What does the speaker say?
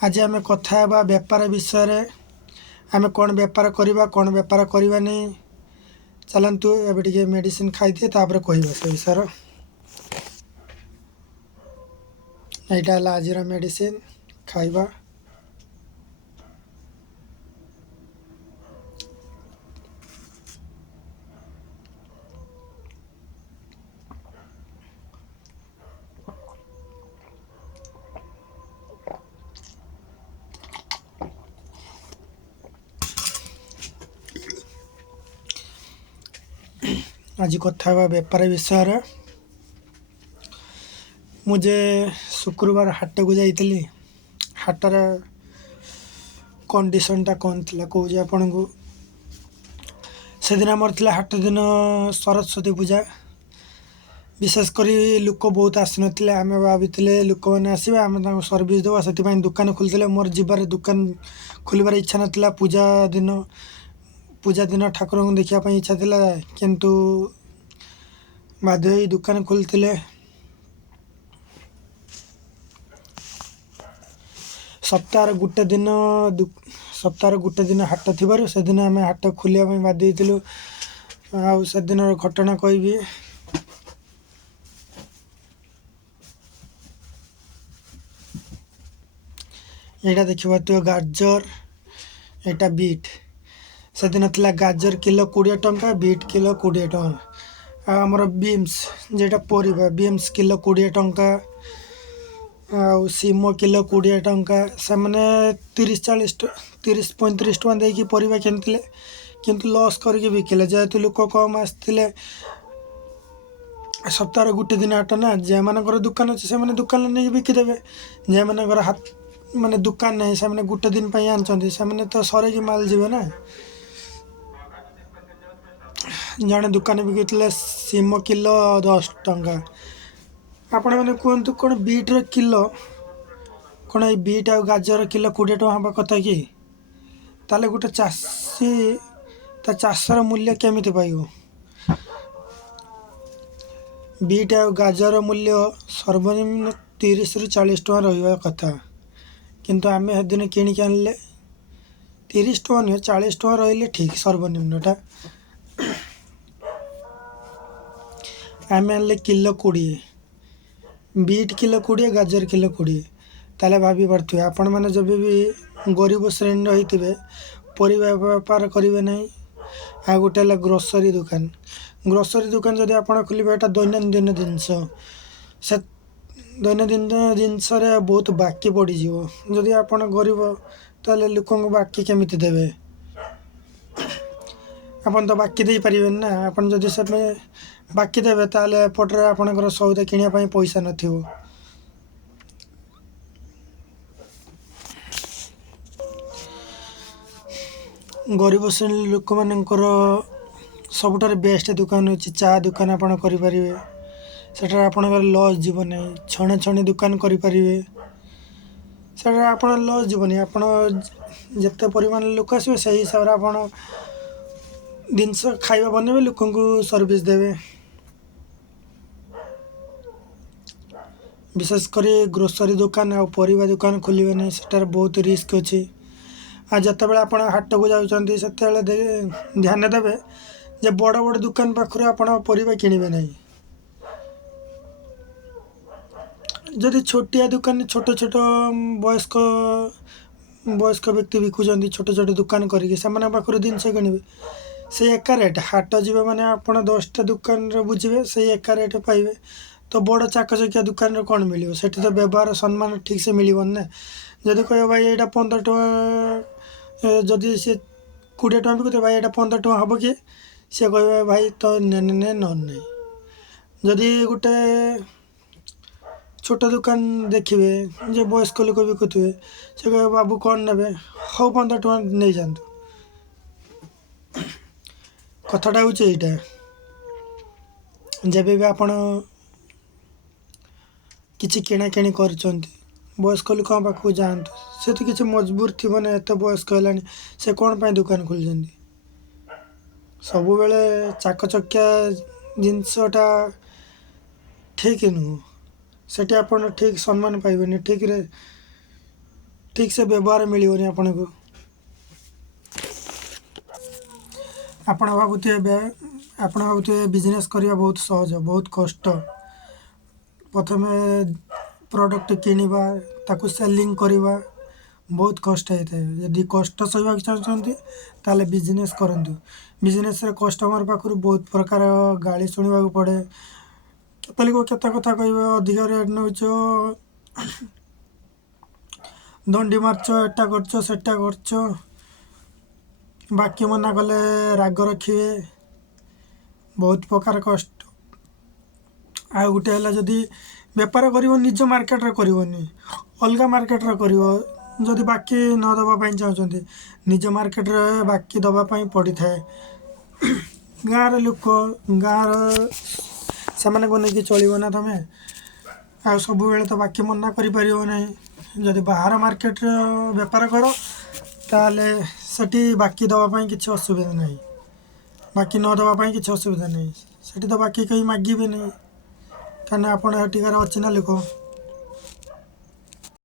आज आम कथा बेपार विषय आम कौन बेपार करवा कौन बेपार करवा नहीं चलतु एबे मेडिसिन खाई दिए तापर कहवा से विषय यहाँ आज मेडिसिन खाइबा आज कथा बेपार विषय मुझे शुक्रवार हाट को जाइली हाटर कंडीशनटा कौन थी कौज आपण को से दिन आमर थी हाट दिन सरस्वती पूजा विशेषकर लोक बहुत आसी ना आम भाई लोक मैंने आसवे आम सर्विस देवा से दुकान खोलते मोर जीवार दुकान खोलबार इच्छा ना पूजा दिन ठाकुर को देखापी इच्छा था किंतु बाध्य दुकान खोलते सप्ताह गोटे दिन हाट थी से दिन आम हाट खोलिया बाध्य से दिन घटना कहि यहाँ देखा तो गाजर यहाँ बीट से दिन थी गाजर किलो 20 टंका बीट किलो 20 टंका आमर बीम्स जेटा परिबा बीम्स किलो 20 टंका सीम किलो 20 टंका से मैंने 30-35 टंका देकी परिबा किनथिले किंतु लॉस करके बिकिले जेहेतु लोक कम आसते सप्ताह गोटे दिन हाट ना जे मानकर दुकान अच्छे से दुकान नहीं बिकिदेवे जे मानकर हाथ माने दुकान नहीं से मैंने गोटे दिन आनी से तो सर की माल जीवे ना जड़े दुकान बिकते सीम किलो 10 टंका आपण मैंने कहतु कौन बीट्र किलो कौन ये बीट आ गाजर किलो 20 टंका हवा कथा कि ताले गोटे चाषी ता चाषर मूल्य केमिति पाइबो बीट आ गाजर मूल्य सर्वनिम्न 30-40 टंका रहा कथा किंतु आम दिन किणिक आनले 30 टंका नुहे 40 टंका रही ठीक सर्वनिम्नटा आम आनले किलो 20 बीट किलो 20 गाजर किलो 20 ताले भाभी पारे आपण मैंने जब भी गरीब श्रेणी रही थे परिवा बेपार करेंगे ना आ गोटे ग्रोसरी दुकान जदि आप खोलेंगे यहाँ दैनंदिन जिनस से दैनंदिन जिनस बहुत बाकी पड़ज जदि आप गरीब ताले लोक बाकी केमिति देवे आपन तो बाकी दे पारे ना आपन जदि से बाकी देवे ताले एपटे आपंकर सौदा किणापी पैसा नथिबो गरीब श्रेणी लोक मानकर सबुठार बेस्ट दुकान अच्छी चा दुकान आप करें सेठार आपणकर लॉस जीवन छणे छणे दुकान करें सेठार आप लॉस जीवन आप जिते परिमाण लोक आसवे से हिसाब से आप जिनस खाଇବା बनेबे लोक को सर्विस देवे विशेषकर ग्रोसरी दुकान आ परिवा दुकान खोलिबे नहीं सेठार बहुत रिस्क अच्छी आ जिते बड़े आप हाट को जाऊँच से ध्यान देवे जे बड़ बड़ दुकान पाखर आप परिवा किणवे नहीं जदि छोटिया दुकान छोट छोट वयस्क व्यक्ति बिकुंट छोट छोट दुकान करके पाखर जिनस किणवे से एका रेट हाट जीवे मैंने आप 10टा दुकान बुझे से एका रेट पाइबे तो बड़ चाकचकिया दुकान कौन मिले से तो व्यवहार सम्मान ठीक से मिलबन ना जदि कह भाई यहाँ 15 टंका जदि सी 20 टंका बिकुते भाई यहाँ 15 टंका हम कि सी कह भाई तो ने नहीं जदि गोटे छोट दुकान देखिए जो वयस्क लोक बिकुवे से कह बाबू कौन ने हाँ 15 टंका नहीं जातु कथाटा हूँ यहाँ जब भी आप किसी किणाकिणी कर वयस्क लोक पाक जातु से तो किसी मजबूर थी ना एत वयस्क है से कौन पाई दुकान खोल सब बेले चाकचकिया जिनसटा ठीक नुह से आप ठीक सम्मान पाइबे ଠିକ୍ ସେ ବ୍ୟବହାର ମିଳିବନି ଆପଣଙ୍କୁ। ଆପଣ ଭାବୁଥିବେ ବିଜନେସ୍ କରିବା ବହୁତ ସହଜ, ବହୁତ କଷ୍ଟ। ପ୍ରଥମେ ପ୍ରଡ଼କ୍ଟ କିଣିବା, ତାକୁ ସେଲିଂ କରିବା ବହୁତ କଷ୍ଟ ହେଇଥାଏ। ଯଦି କଷ୍ଟ ସହିବାକୁ ଚାହୁଁଛନ୍ତି ତାହେଲେ ବିଜନେସ୍ କରନ୍ତୁ। ବିଜନେସ୍ରେ କଷ୍ଟମର୍ ପାଖରୁ ବହୁତ ପ୍ରକାର ଗାଳି ଶୁଣିବାକୁ ପଡ଼େ। କେତେ ଲୋକ କେତେ କଥା କହିବେ, ଅଧିକ ରେଟ୍ ନେଉଛ, ଦଣ୍ଡି ମାରୁଛ, ଏଟା କରୁଛ, ସେଟା କରୁଛ, ବାକି ମନା କଲେ ରାଗ ରଖିବେ, ବହୁତ ପ୍ରକାର କଷ୍ଟ। ଆଉ ଗୋଟେ ହେଲା, ଯଦି ବେପାର କରିବ ନିଜ ମାର୍କେଟରେ କରିବନି, ଅଲଗା ମାର୍କେଟରେ କରିବ। ଯଦି ବାକି ନ ଦେବା ପାଇଁ ଚାହୁଁଛନ୍ତି, ନିଜ ମାର୍କେଟରେ ବାକି ଦେବା ପାଇଁ ପଡ଼ିଥାଏ। ଗାଁର ଲୋକ, ଗାଁର ସେମାନଙ୍କୁ ନେଇକି ଚଳିବ ନା ତମେ। ଆଉ ସବୁବେଳେ ତ ବାକି ମନା କରିପାରିବ ନାହିଁ। ଯଦି ବାହାର ମାର୍କେଟରେ ବେପାର କର ତାହେଲେ ସେଠି ବାକି ଦେବା ପାଇଁ କିଛି ଅସୁବିଧା ନାହିଁ। ବାକି ନ ଦେବା ପାଇଁ କିଛି ଅସୁବିଧା ନାହିଁ। ସେଠି ତ ବାକି କେହି ମାଗିବେନି, କାହିଁକିନା ଆପଣ ଏଠିକାର ଅଚିହ୍ନା ଲୋକ।